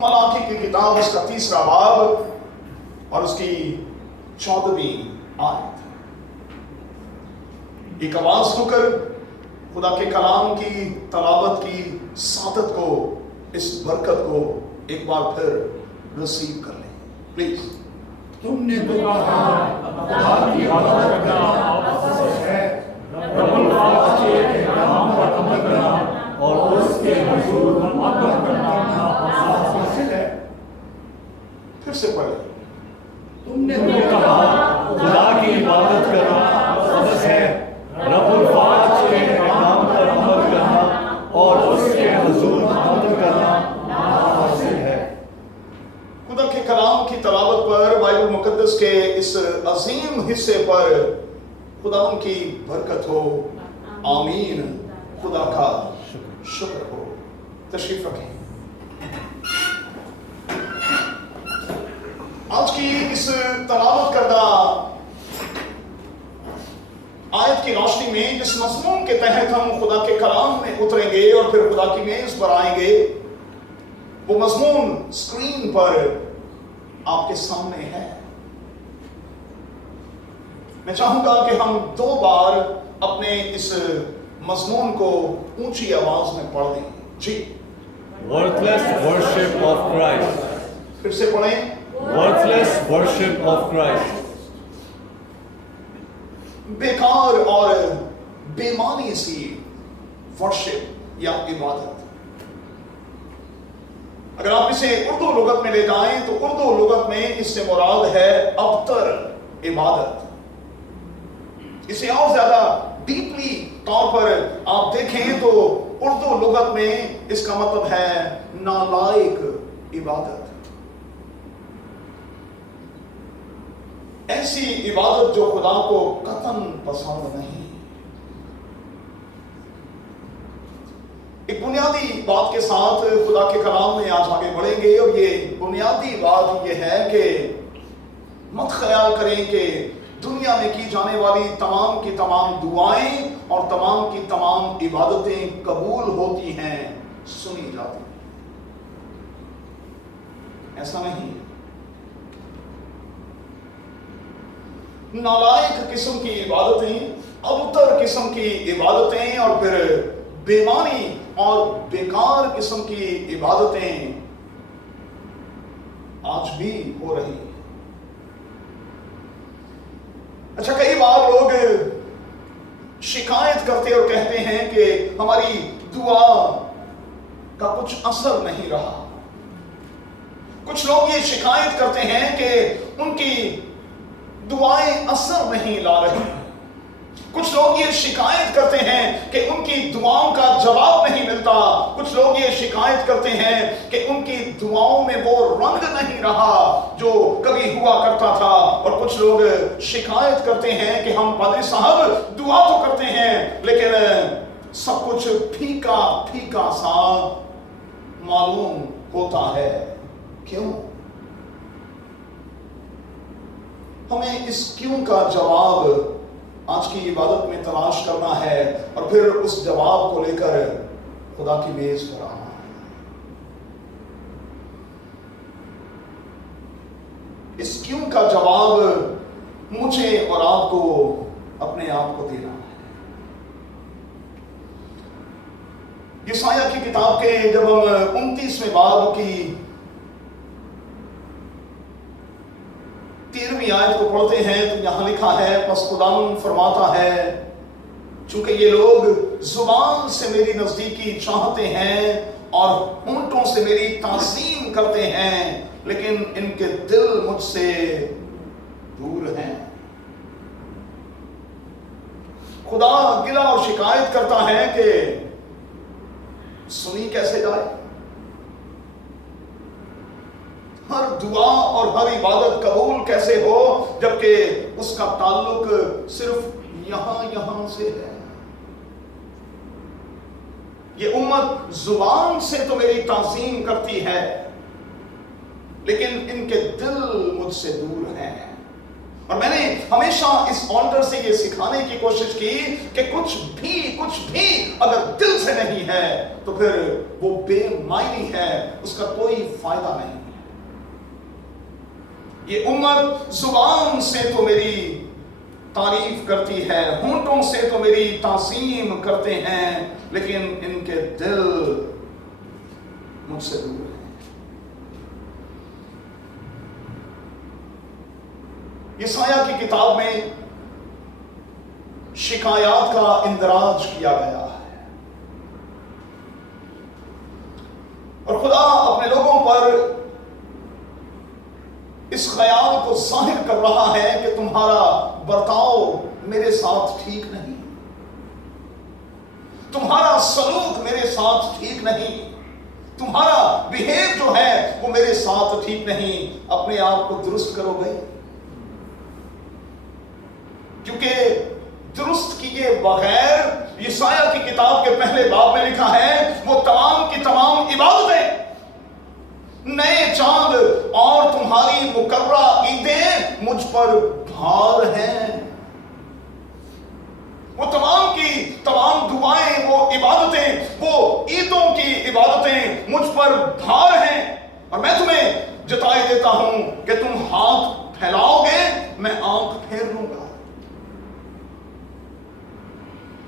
ملاکی کی کتاب اس کا 3 باب اور اس کی 14ویں آیت. ایک آواز ہو کر خدا کے کلام کی تلاوت کی سعادت کو، اس برکت کو ایک بار پھر رسیو کر لیں پلیز. تم نے تو کہا خدا کی عبادت کرنا افضل ہے، رب الفاظ کے احکام پر عمل کرنا اور اس کے حضور محبت کرنا حاصل ہے. پھر سے پڑھیں. تم نے تو کہا خدا کی عبادت کرنا افضل ہے، رب الفاظ کے احکام پر عمل کرنا اور اس کے حضور محبت کرنا حاصل ہے. خدا کے کلام کی تلاوت پر، بائبل مقدس کے اس عظیم حصے پر خدا ان کی برکت ہو. آمین. خدا کا شکر ہو. تشریف رکھیں. آج کی اس تلاوت کردہ آیت کی روشنی میں جس مضمون کے تحت ہم خدا کے کلام میں اتریں گے اور پھر خدا کی میز پر آئیں گے، وہ مضمون اسکرین پر آپ کے سامنے ہے. میں چاہوں گا کہ ہم 2 بار اپنے اس مضمون کو اونچی آواز میں پڑھ دیں. جی. Worthless worship of Christ. پھر سے پڑھیں. Worthless worship of Christ. بیکار اور بے معنی سی ورشپ یا عبادت. اگر آپ اسے اردو لغت میں لے جائیں تو اردو لغت میں اس سے مراد ہے ابتر عبادت. اسے اور زیادہ ڈیپلی طور پر آپ دیکھیں تو اردو لغت میں اس کا مطلب ہے نالائق عبادت. ایسی عبادت جو خدا کو قطعاً پسند نہیں. ایک بنیادی بات کے ساتھ خدا کے کلام میں آج آگے بڑھیں گے، اور یہ بنیادی بات یہ ہے کہ مت خیال کریں کہ دنیا میں کی جانے والی تمام کی تمام دعائیں اور تمام کی تمام عبادتیں قبول ہوتی ہیں، سنی جاتی ہیں. ایسا نہیں. نالائق قسم کی عبادتیں، ابتر قسم کی عبادتیں اور پھر بے معنی اور بیکار قسم کی عبادتیں آج بھی ہو رہی ہیں. اچھا، کئی بار لوگ شکایت کرتے اور کہتے ہیں کہ ہماری دعا کا کچھ اثر نہیں رہا. کچھ لوگ یہ شکایت کرتے ہیں کہ ان کی دعائیں اثر نہیں لا رہی. کچھ لوگ یہ شکایت کرتے ہیں کہ ان کی دعاؤں کا جواب نہیں ملتا. کچھ لوگ یہ شکایت کرتے ہیں کہ ان کی دعاؤں میں وہ رنگ نہیں رہا جو کبھی ہوا کرتا تھا. اور کچھ لوگ شکایت کرتے ہیں کہ ہم پادری صاحب دعا تو کرتے ہیں لیکن سب کچھ پھیکا پھیکا سا معلوم ہوتا ہے. کیوں؟ ہمیں اس کیوں کا جواب آج کی عبادت میں تلاش کرنا ہے اور پھر اس جواب کو لے کر خدا کی میز پر آنا ہے. اس کیوں کا جواب مجھے اور آپ کو اپنے آپ کو دینا ہے. یسایہ کی کتاب کے جب ہم 29ویں باب کی 13ویں آیت کو پڑھتے ہیں تو یہاں لکھا ہے، پس خداوند فرماتا ہے، چونکہ یہ لوگ زبان سے میری نزدیکی چاہتے ہیں اور ہونٹوں سے میری تعظیم کرتے ہیں، لیکن ان کے دل مجھ سے دور ہیں. خدا گلہ اور شکایت کرتا ہے کہ سنی کیسے جائے. ہر دعا اور ہر عبادت قبول کیسے ہو جبکہ اس کا تعلق صرف یہاں سے ہے. یہ امت زبان سے تو میری تعظیم کرتی ہے لیکن ان کے دل مجھ سے دور ہیں. اور میں نے ہمیشہ اس آلٹر سے یہ سکھانے کی کوشش کی کہ کچھ بھی اگر دل سے نہیں ہے تو پھر وہ بے معنی ہے، اس کا کوئی فائدہ نہیں ہے۔ یہ امت زبان سے تو میری تعریف کرتی ہے، ہونٹوں سے تو میری تعظیم کرتے ہیں، لیکن ان کے دل مجھ سے دور ہیں۔ یسایہ کی کتاب میں شکایات کا اندراج کیا گیا ہے، اور خدا اپنے لوگوں پر اس خیال کو ظاہر کر رہا ہے کہ تمہارا برتاؤ میرے ساتھ ٹھیک نہیں، تمہارا سلوک میرے ساتھ ٹھیک نہیں، تمہارا بیہیو جو ہے وہ میرے ساتھ ٹھیک نہیں، اپنے آپ کو درست کرو گے، کیونکہ درست کیے بغیر یسایہ کی کتاب کے پہلے باب میں لکھا ہے وہ تمام کی تمام عبادتیں، نئے چاند اور تمہاری مقررہ عیدیں مجھ پر بھار ہیں۔ وہ تمام کی تمام دعائیں، وہ عبادتیں، وہ عیدوں کی عبادتیں مجھ پر بھار ہیں، اور میں تمہیں جتائی دیتا ہوں کہ تم ہاتھ پھیلاؤ گے میں آنکھ پھیر لوں گا،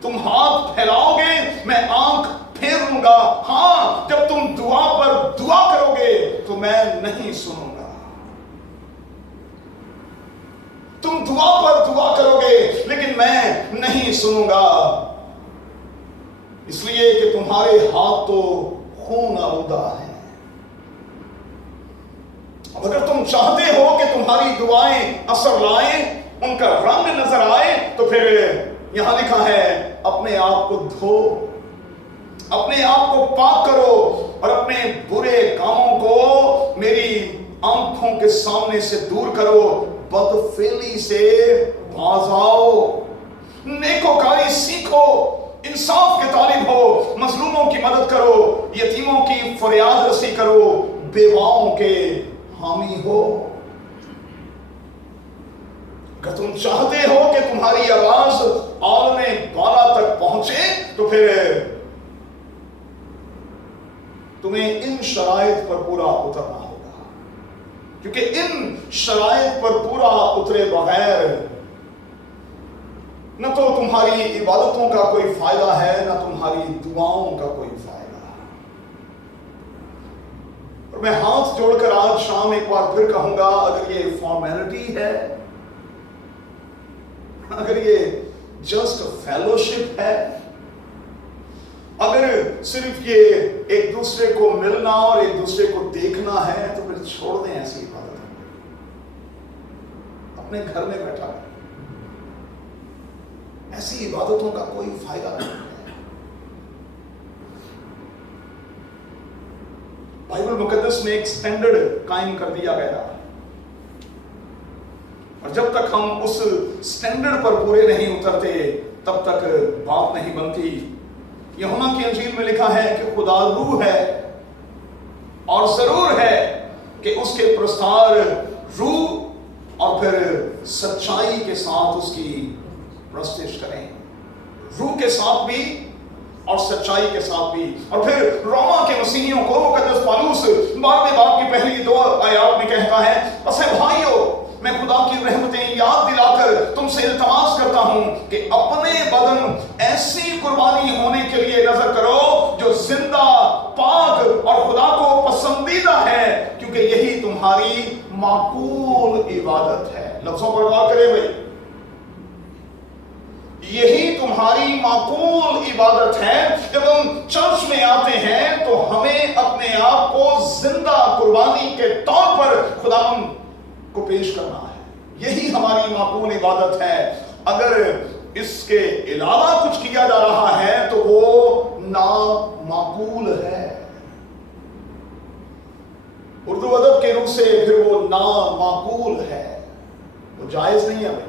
تم ہاتھ پھیلاؤ گے میں آنکھ پھیر لوں گا، ہاں جب تم دعا پر دعا کرو گے تو میں نہیں سنوں گا، تم دعا پر دعا کرو گے لیکن میں نہیں سنوں گا، اس لیے کہ تمہارے ہاتھ تو خون آلودہ ہیں۔ اب اگر تم چاہتے ہو کہ تمہاری دعائیں اثر لائیں، ان کا رنگ نظر آئے، تو پھر یہاں لکھا ہے اپنے آپ کو دھو، اپنے آپ کو پاک کرو، اور اپنے برے کاموں کو میری آنکھوں کے سامنے سے دور کرو، بدفعلی سے باز آؤ، نیکوکاری سیکھو، انصاف کے طالب ہو، مظلوموں کی مدد کرو، یتیموں کی فریاد رسی کرو، بیواؤں کے حامی ہو۔ اگر تم چاہتے ہو کہ تمہاری آواز عالم بالا تک پہنچے تو پھر تمہیں ان شرائط پر پورا اترنا ہوگا، کیونکہ ان شرائط پر پورا اترے بغیر نہ تو تمہاری عبادتوں کا کوئی فائدہ ہے، نہ تمہاری دعاؤں کا کوئی فائدہ۔ اور میں ہاتھ جوڑ کر آج شام ایک بار پھر کہوں گا، اگر یہ فارمیلٹی ہے، اگر یہ جسٹ فیلوشپ ہے، اگر صرف یہ ایک دوسرے کو ملنا اور ایک دوسرے کو دیکھنا ہے، تو پھر چھوڑ دیں ایسی عبادت، اپنے گھر میں بیٹھا ہے، ایسی عبادتوں کا کوئی فائدہ نہیں ہے۔ بائبل مقدس میں ایک سٹینڈرڈ قائم کر دیا گیا، اور جب تک ہم اس سٹینڈرڈ پر پورے نہیں اترتے تب تک بات نہیں بنتی۔ یوحنا کی انجیل میں لکھا ہے کہ خدا روح ہے، اور ضرور ہے کہ اس کے پرستار روح اور پھر سچائی کے ساتھ اس کی پرستش کریں، روح کے ساتھ بھی اور سچائی کے ساتھ بھی۔ اور پھر روما کے مسیحیوں کو مقدس پالوس 12ویں باب کی پہلی 2 آیات میں کہتا ہے، بس اے بھائیو، میں خدا کی رحمتیں یاد دلا کر تم سے التماس کرتا ہوں کہ اپنے بدن ایسی قربانی ہونے کے لیے نظر کرو جو زندہ، پاک اور خدا کو پسندیدہ ہے، کیونکہ یہی تمہاری معقول عبادت ہے۔ لفظوں پر غور کریں بھائی، یہی تمہاری معقول عبادت ہے۔ جب ہم چرچ میں آتے ہیں تو ہمیں اپنے آپ کو زندہ قربانی کے طور پر خدا کو پیش کرنا ہے، یہی ہماری معقول عبادت ہے۔ اگر اس کے علاوہ کچھ کیا جا رہا ہے تو وہ نامعقول ہے، اردو ادب کے رخ سے پھر وہ نامعقول ہے، وہ جائز نہیں ہے بھائی۔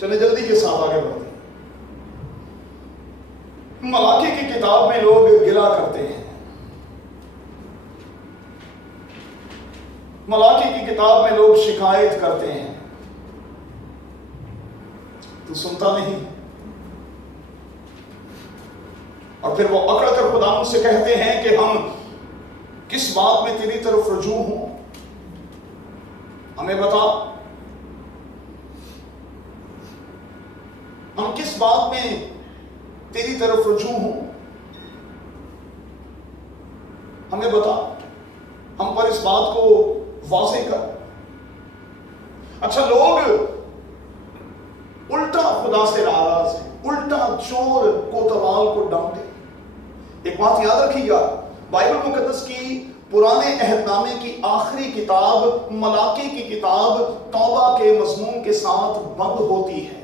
چلے جلدی کے ساتھ آگے بڑھتے ہیں۔ ملاکی کی کتاب میں لوگ گلا کرتے ہیں، मलाकी की किताब में लोग शिकायत करते हैं, तू सुनता नहीं। और फिर वो अकड़ कर खुदा से कहते हैं कि हम किस बात में तेरी तरफ रुजू हूं, हमें बता, हम किस बात में तेरी तरफ रुजू हूं, हमें बता, हम पर इस बात को वाज़ेह कर। अच्छा, लोग उल्टा खुदा से नाराज है, उल्टा चोर कोतवाल को डांटे। एक बात याद रखिएगा, बाइबल मुकद्दस की पुराने अहदनामे की आखिरी किताब मलाकी की किताब तौबा के मज़मून के साथ बंद होती है।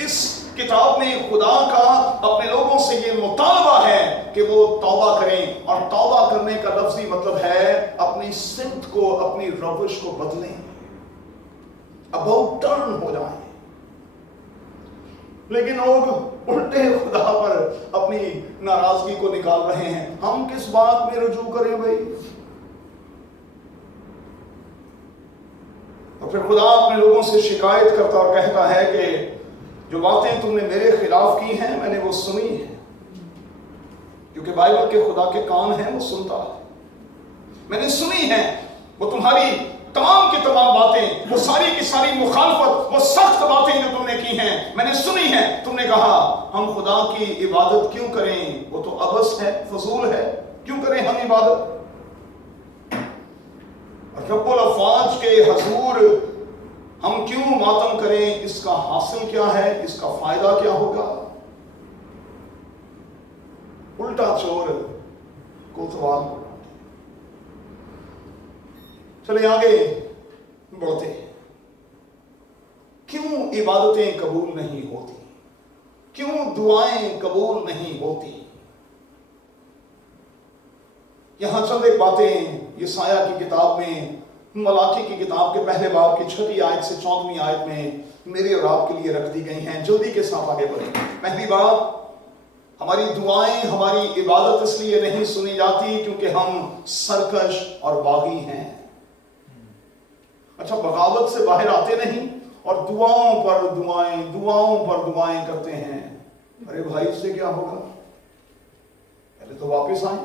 इस किताब में खुदा का अपने लोगों से ये मुतालबा है कि वो तौबा करें, और तौबा करने का लफ्ज़ी मतलब है अपनी सिमत को, अपनी रवश को बदलें, अबाउट टर्न हो जाएं। लेकिन लोग उल्टे खुदा पर अपनी नाराजगी को निकाल रहे हैं। हम किस बात में रुजू करें भाई? और फिर खुदा अपने लोगों से शिकायत करता और कहता है कि जो बातें तुमने मेरे खिलाफ की हैं मैंने वो सुनी है, क्योंकि बाइबल के खुदा के कान हैं, वो सुनता है। मैंने सुनी है वो तुम्हारी तमाम की तमाम बातें, वो सारी की सारी मुखालफत, वो सख्त बातें जो तुमने की हैं मैंने सुनी है। तुमने कहा हम खुदा की इबादत क्यों करें, वो तो अबस है, फजूल है, क्यों करें हम इबादत? रब्बुल अफ़वाज के हजूर हम क्यों मातम करें, इसका हासिल क्या है, इसका फायदा क्या होगा? उल्टा चोर कोतवाल को। चले आगे बढ़ते हैं। क्यों इबादतें कबूल नहीं होती, क्यों दुआएं कबूल नहीं होती? यहां चंद एक बातें यशायाह की किताब में, मलाकी की किताब के पहले बाब की 6वीं आयत से 14वीं आयत में मेरे और आपके लिए रख दी गई हैं। जल्दी के साथ आगे बढ़ेंगे। पहली बात, हमारी दुआएं, हमारी इबादत इसलिए नहीं सुनी जाती क्योंकि हम सरकश और बागी हैं। अच्छा, बगावत से बाहर आते नहीं और दुआओं पर दुआएं करते हैं। अरे भाई, इससे क्या होगा? पहले तो वापस आए,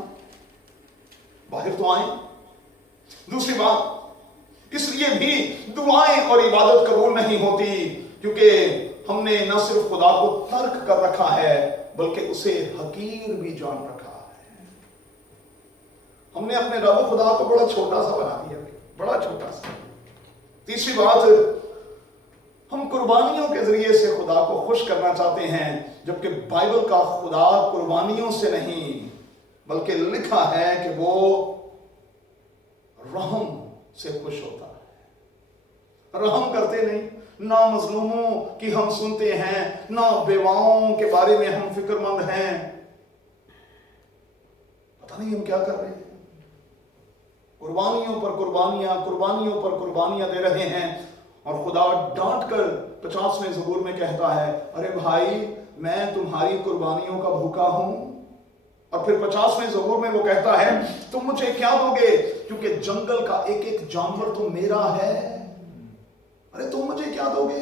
बाहर तो आए। दूसरी बात, इसलिए भी दुआएं और इबादत कबूल नहीं होती क्योंकि हमने न सिर्फ खुदा को तर्क कर रखा है बल्कि उसे हकीर भी जान रखा है। हमने अपने रब खुदा को बड़ा छोटा सा बना दिया, बड़ा छोटा सा। तीसरी बात, हम कुर्बानियों के जरिए से खुदा को खुश करना चाहते हैं, जबकि बाइबल का खुदा कुर्बानियों से नहीं बल्कि लिखा है कि वो रहम से खुश होता है। रहम करते नहीं, ना मजलूमों की हम सुनते हैं, ना बेवाओं के बारे में हम फिक्रमंद हैं। पता नहीं हम क्या कर रहे हैं। कुर्बानियों पर कुर्बानियां दे रहे हैं, और खुदा डांट कर 50वें ज़बूर में कहता है, अरे भाई मैं तुम्हारी कुर्बानियों का भूखा हूं। और फिर 50वें ज़बूर में वो कहता है, तुम मुझे क्या दोगे, क्योंकि जंगल का एक एक जानवर तो मेरा है। अरे तुम मुझे क्या दोगे?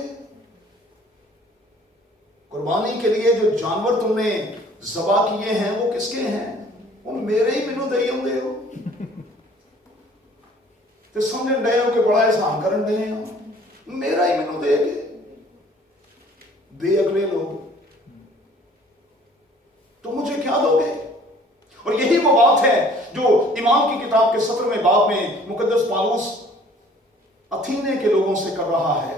कुर्बानी के लिए जो जानवर तुमने ज़बा किए हैं वो किसके हैं? वो मेरे ही मैनू दे होंगे हो ते समझन डे हो कि बड़ा एहसान करन डे हो, मेरा ही मैनू देगे। बेअकले लोग, तुम मुझे क्या दोगे? और यही वो बात है जो इमाम की किताब के 17वें बाब में मुकद्दस पौलुस अथीने के लोगों से कर रहा है।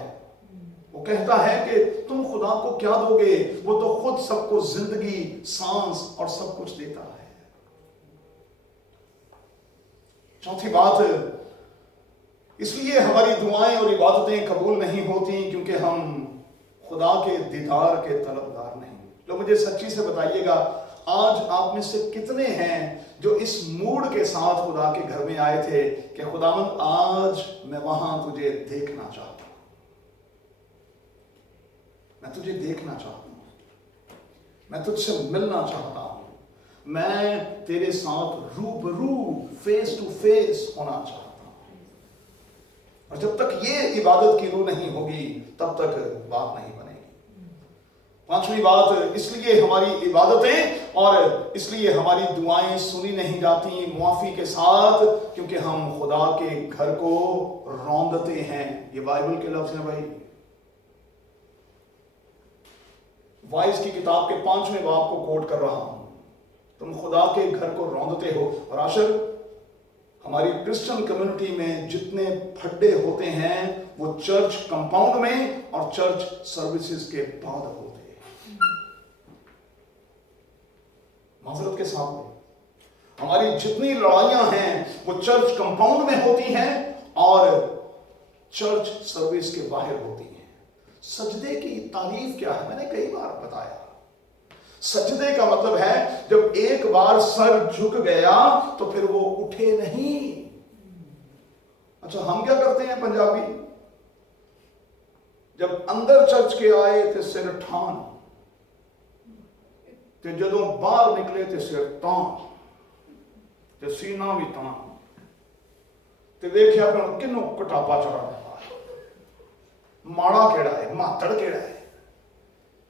वो कहता है कि तुम खुदा को क्या दोगे, वो तो खुद सबको जिंदगी, सांस और सब कुछ देता है। चौथी बात, इसलिए हमारी दुआएं और इबादतें कबूल नहीं होती क्योंकि हम खुदा के दीदार के तलबगार नहीं। लोग मुझे सच्ची से बताइएगा, आज आप में से कितने हैं जो इस मूड के साथ खुदा के घर में आए थे कि खुदावंद आज मैं वहां तुझे देखना चाहता हूं, मैं तुझे देखना चाहता हूं, मैं तुझसे मिलना चाहता हूं, मैं तेरे साथ रूबरू फेस टू फेस होना चाहता हूं। और जब तक ये इबादत की रूह नहीं होगी तब तक बात नहीं बनेगी। पांचवी बात, इसलिए हमारी इबादतें और इसलिए हमारी दुआएं सुनी नहीं जाती मुआफी के साथ, क्योंकि हम खुदा के घर को रौंदते हैं। ये बाइबल के लफ्ज हैं भाई। वाइज की किताब के 5वें बाब को कोट कर रहा हूं। तुम खुदा के घर को रौंदते हो। और आशर, हमारी क्रिश्चियन कम्युनिटी में जितने फड्डे होते हैं वो चर्च कंपाउंड में और चर्च सर्विसेज के बाद होते हैं। माजरत के साथ में हमारी जितनी लड़ाइयां हैं वो चर्च कंपाउंड में होती हैं और चर्च सर्विस के बाहर होती हैं। सजदे की तारीफ क्या है? मैंने कई बार बताया। सजदे का मतलब है जब एक बार सर झुक गया तो फिर वो उठे नहीं। अच्छा, हम क्या करते हैं पंजाबी? जब अंदर चर्च के आए थे सिर ठान, ते जदों बाहर निकले थे सिर तान, ते सीना भी तान, ते देखिया किन्नू कटापा चढ़ा माड़ा केड़ा है, मातड़ केड़ा है,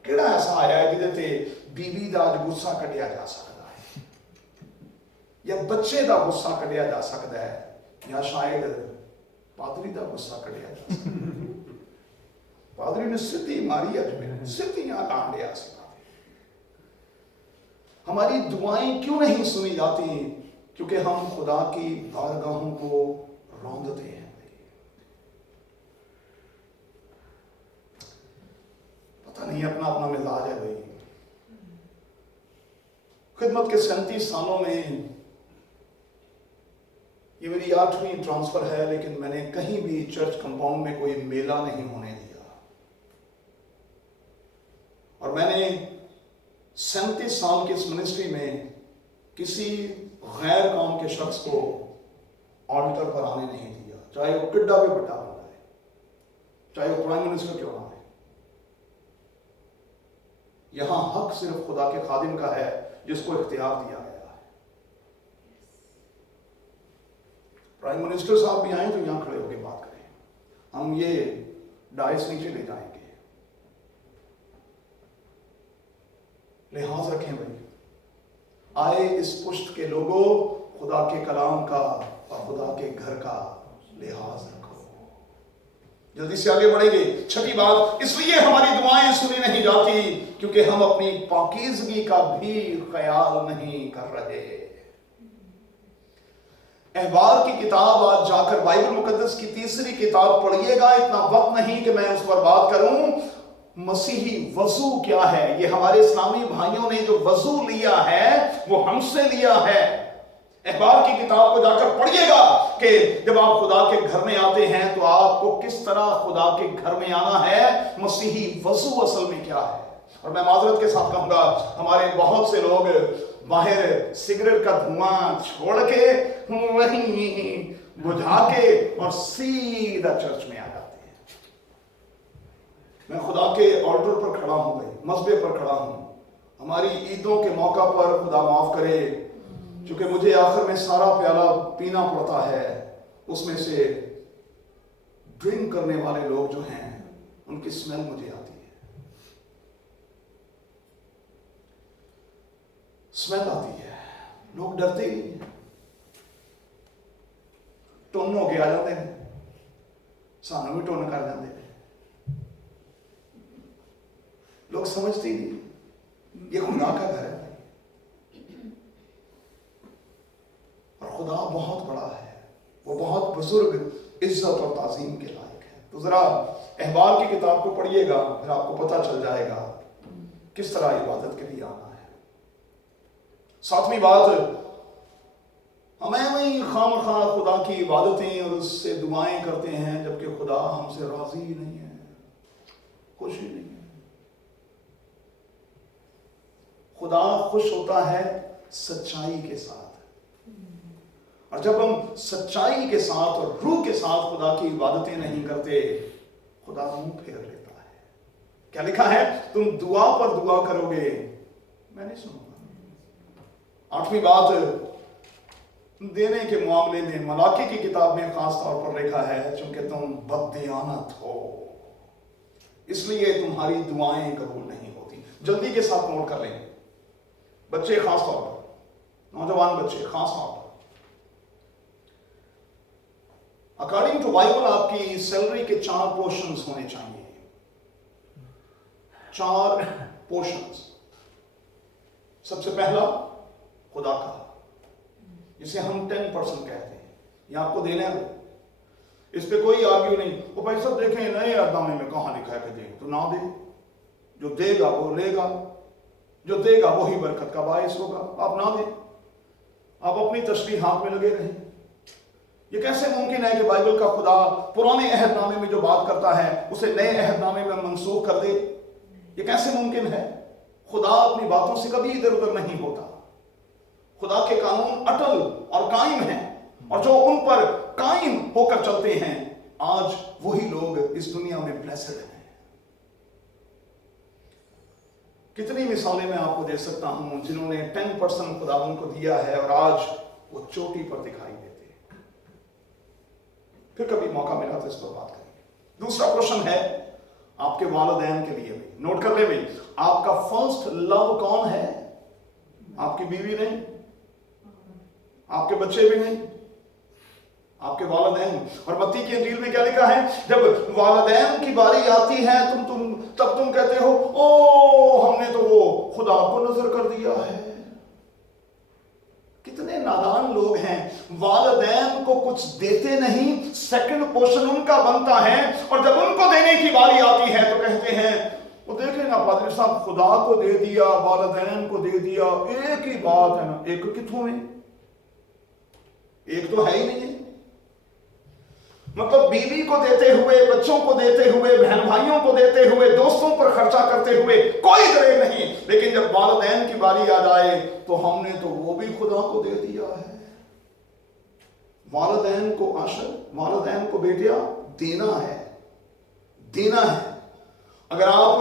केड़ा ऐसा आया है जिहदे ते बीबी दा गुस्सा कढ़िया जा सकता है, या बच्चे दा गुस्सा कढ़िया जा सकता है, या शायद पादरी दा गुस्सा कढ़िया जा सकता है। पादरी ने सिद्धि मारी अज में, सिद्धियां लांडिया सी। हमारी दुआएं क्यों नहीं सुनी जाती? क्योंकि हम खुदा की बारगाहों को रौंदते हैं। पता नहीं, अपना अपना मिजाज है भाई। खिदमत के 37 सालों में ये मेरी 8वीं ट्रांसफर है, लेकिन मैंने कहीं भी चर्च कंपाउंड में कोई मेला नहीं होने दिया। और मैंने 37 साल की इस मिनिस्ट्री में किसी गैर कौम के शख्स को ऑल्टर पर आने नहीं दिया, चाहे वो किड्डा भी बड़ा बंदा है, चाहे वो प्राइम मिनिस्टर क्यों ना है। यहां हक सिर्फ खुदा के खादिम का है जिसको इख्तियार दिया गया है। प्राइम मिनिस्टर साहब भी आए तो यहां खड़े होकर बात करें, हम ये डाइस नीचे ले जाएंगे। लिहाज रखें भाई, आए इस पुष्ट के लोगों, खुदा के कलाम का और खुदा के घर का लिहाज रखो। जल्दी से आगे बढ़ेंगे। छठी बात, इसलिए हमारी दुआएं सुनी नहीं जाती क्योंकि हम अपनी पाकीज़गी का भी ख्याल नहीं कर रहे। अहबार की किताब आज जाकर बाइबल मुकद्दस की तीसरी किताब पढ़िएगा। इतना वक्त नहीं कि मैं उस पर बात करूं। मसीही वजू क्या है? ये हमारे इस्लामी भाइयों ने जो वजू लिया है वो हमसे लिया है। अहबार की किताब को जाकर पढ़िएगा कि जब आप खुदा के घर में आते हैं तो आपको किस तरह खुदा के घर में आना है। मसीही वजू असल में क्या है? और मैं माजरत के साथ कहूंगा, हमारे बहुत से लोग बाहर सिगरेट का धुआं छोड़ के वहीं बुझा के और सीधा चर्च में आ जाते हैं। मैं खुदा के ऑल्टर पर खड़ा हूं भाई, मसबे पर खड़ा हूं। हमारी ईदों के मौका पर खुदा माफ करे, क्योंकि मुझे आखिर में सारा प्याला पीना पड़ता है, उसमें से ड्रिंक करने वाले लोग जो हैं उनकी स्मेल मुझे आती है, स्मेल आती है। लोग डरते ही नहीं, टोन हो के आ जाते हैं, सानू भी टोन कर जाते हैं। लोग समझते ही नहीं ये खुदा का घर है और खुदा बहुत बड़ा है, वो बहुत बुजुर्ग, इज्जत और ताजीम के लायक है। तो जरा अहबार की किताब को पढ़िएगा, फिर आपको पता चल जाएगा किस तरह इबादत के लिए आना है। सातवीं बात, हमें वही खामखा खुदा की इबादतें और उससे दुआएं करते हैं जबकि खुदा हमसे राजी ही नहीं है, खुश ही नहीं है। खुदा खुश होता है सच्चाई के साथ, और जब हम सच्चाई के साथ और रूह के साथ खुदा की इबादतें नहीं करते, खुदा मुंह फेर लेता है। क्या लिखा है? तुम दुआ पर दुआ करोगे, मैं नहीं सुनूंगा। आठवीं बात, देने के मामले में मलाकी की किताब में खास तौर पर लिखा है, चूंकि तुम बददियानत हो इसलिए तुम्हारी दुआएं कबूल नहीं होती। जल्दी के साथ नोट कर लें बच्चे, खास तौर पर नौजवान बच्चे खास तौर पर, अकॉर्डिंग टू बाइबल आपकी सैलरी के 4 पोर्शंस होने चाहिए। 4 पोर्शंस। सबसे पहला खुदा का, जिसे हम 10% कहते हैं, ये आपको देना है, इस पे कोई आर्ग्यू नहीं। वो भाई सब देखें नए अहदनामे में कहां लिखा है कि दे, तो ना दे। जो देगा वो लेगा, जो देगा वही बरकत का बायस होगा। आप ना दें, आप अपनी तशरीहात में लगे रहें। ये कैसे मुमकिन है कि बाइबल का खुदा पुराने अहदनामे में जो बात करता है उसे नए अहदनामे में मनसूख कर दे? ये कैसे मुमकिन है? खुदा अपनी बातों से कभी इधर उधर नहीं होता। खुदा के कानून अटल और कायम हैं, और जो उन पर कायम होकर चलते हैं आज वही लोग इस दुनिया में ब्लेस्ड हैं। कितनी मिसालें मैं आपको दे सकता हूं जिन्होंने 10% खुदा उनको दिया है और आज वो चोटी पर दिखाई देते हैं। फिर कभी मौका मिला तो इस पर बात करेंगे। दूसरा क्वेश्चन है आपके वालिदैन के लिए भी, नोट कर ले भाई, आपका फर्स्ट लव कौन है? आपकी बीवी नहीं, आपके बच्चे भी नहीं, आपके वालिदैन। और मत्ती की इंजील में क्या लिखा है? जब वालिदैन की बारी आती है तब तुम कहते हो ओ हमने तो वो खुदा को नजर कर दिया है। कितने नादान लोग हैं, वालिदैन को कुछ देते नहीं, सेकंड पोर्शन उनका बनता है, और जब उनको देने की बारी आती है तो कहते हैं वो देखे ना पादरी साहब, खुदा को दे दिया, वालिदैन को दे दिया, एक ही बात है ना, एक किथों में, एक तो है ही नहीं है। मतलब बीवी को देते हुए, बच्चों को देते हुए, बहन भाइयों को देते हुए, दोस्तों पर खर्चा करते हुए कोई दरेर नहीं, लेकिन जब वालिदैन की बारी आ जाए तो हमने तो वो भी खुदा को दे दिया है। वालिदैन को आशर, वालिदैन को बेटिया देना है, देना है। अगर आप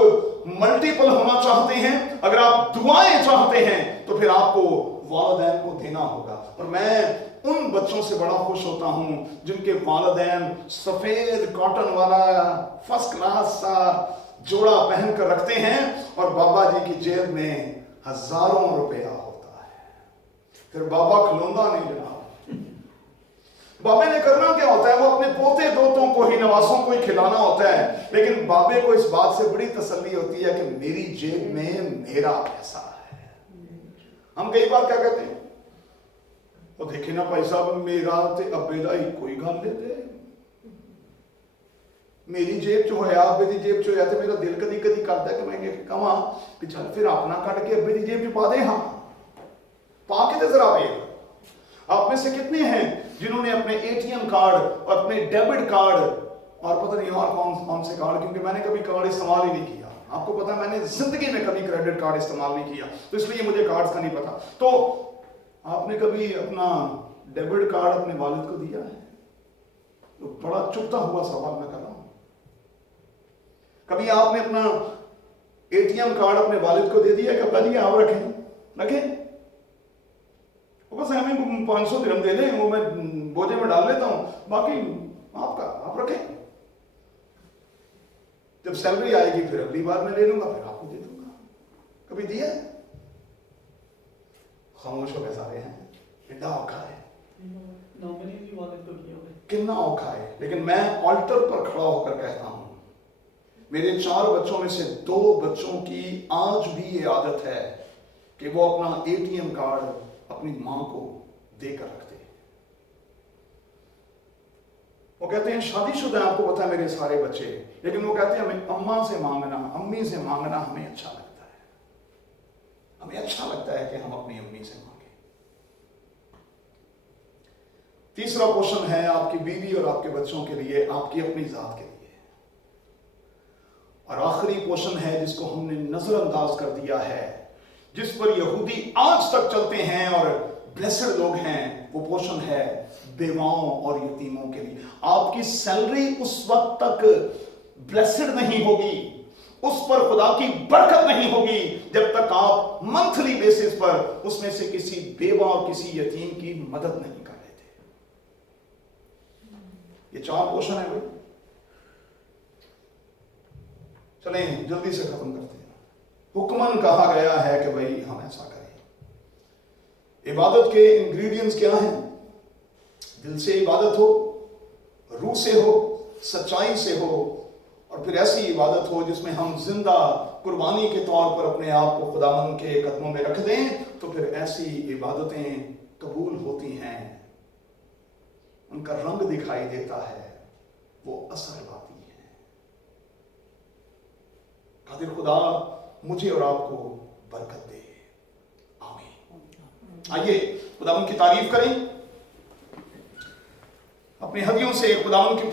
मल्टीपल होना चाहते हैं, अगर आप दुआएं चाहते हैं, तो फिर आपको वालिदैन को देना होगा। और मैं उन बच्चों से बड़ा खुश होता हूं जिनके वालिदैन सफेद कॉटन वाला फर्स्ट क्लास सा जोड़ा पहन कर रखते हैं और बाबा जी की जेब में हजारों रुपया होता है। फिर बाबा खिलौना नहीं जनाब, बाबे ने करना क्या होता है? वो अपने पोते दोतों को ही, नवासों को ही खिलाना होता है, लेकिन बाबे को इस बात से बड़ी तसल्ली होती है कि मेरी जेब में मेरा पैसा है। हम कई बार क्या कहते हैं, तो देखे ना भाई साहब, मेरा ते अब्बे दा इको ही गल लेते, मेरी जेब चो होया, अब्बे दी जेब चो होया, तो मेरा दिल कदी कदी करता है कि मैं कहां कि चल फिर अपना कट के अब्बे दी जेब में पा दे। हाँ, पा के तो जरा वे। आप में से कितने हैं जिन्होंने अपने एटीएम कार्ड और अपने डेबिट कार्ड और पता नहीं और कौन से कार्ड, क्योंकि मैंने कभी कार्ड इस्तेमाल ही नहीं किया, आपको पता है मैंने जिंदगी में कभी क्रेडिट कार्ड इस्तेमाल नहीं किया, तो इसलिए मुझे कार्ड्स का नहीं पता। तो आपने कभी अपना डेबिट कार्ड अपने वालिद को दिया है? तो बड़ा चुभता हुआ सवाल मैं कर रहा हूं। कभी आपने अपना एटीएम कार्ड अपने वालिद को दे दिया कि अब्बा जी आप रखें, बस हमें 500 दिरहम दे दें, वो मैं बोझे में डाल लेता हूं, बाकी आपका आप रखें, जब सैलरी आएगी फिर अगली बार मैं ले लूंगा, फिर आपको दे दूंगा। कभी दिया? खामोश हो गए सारे हैं। कितना औखा है, कितना औखा है। लेकिन मैं ऑल्टर पर खड़ा होकर कहता हूं, मेरे 4 बच्चों में से 2 बच्चों की आज भी ये आदत है कि वो अपना एटीएम कार्ड अपनी मां को देकर रखते हैं। वो कहते हैं शादीशुदा, आपको पता है मेरे सारे बच्चे, लेकिन वो कहते हैं हमें अम्मा से मांगना, अम्मी से मांगना हमें अच्छा लगता है, हमें अच्छा लगता है कि हम अपनी अम्मी से मांगे। तीसरा क्वेश्चन है आपकी बीवी और आपके बच्चों के लिए, आपकी अपनी जात के लिए। और आखिरी क्वेश्चन है जिसको हमने नजरअंदाज कर दिया है, जिस पर यहूदी आज तक चलते हैं और ब्लेस्ड लोग हैं, वो क्वेश्चन है बेवाओं और यतीमों के लिए। आपकी सैलरी उस वक्त तक ब्लेस्ड नहीं होगी, उस पर खुदा की बरकत नहीं होगी, जब तक आप मंथली बेसिस पर उसमें से किसी बेवा और किसी यतीम की मदद नहीं करें। ये 4 पोर्शन है भाई, चलें जल्दी से खत्म करते हैं। हुक्मन कहा गया है कि भाई हम ऐसा करें। इबादत के इंग्रेडिएंट्स क्या हैं? दिल से इबादत हो, रूह से हो, सच्चाई से हो, और फिर ऐसी इबादत हो जिसमें हम जिंदा कुर्बानी के तौर पर अपने आप को खुदावंद के कदमों में रख दें, तो फिर ऐसी इबादतें कबूल होती हैं, उनका रंग दिखाई देता है, वो असर लाती है। कादिर खुदा मुझे और आपको बरकत दे, आमीन। आइए खुदावंद की तारीफ करें, अपनी हदियों से खुदावंद की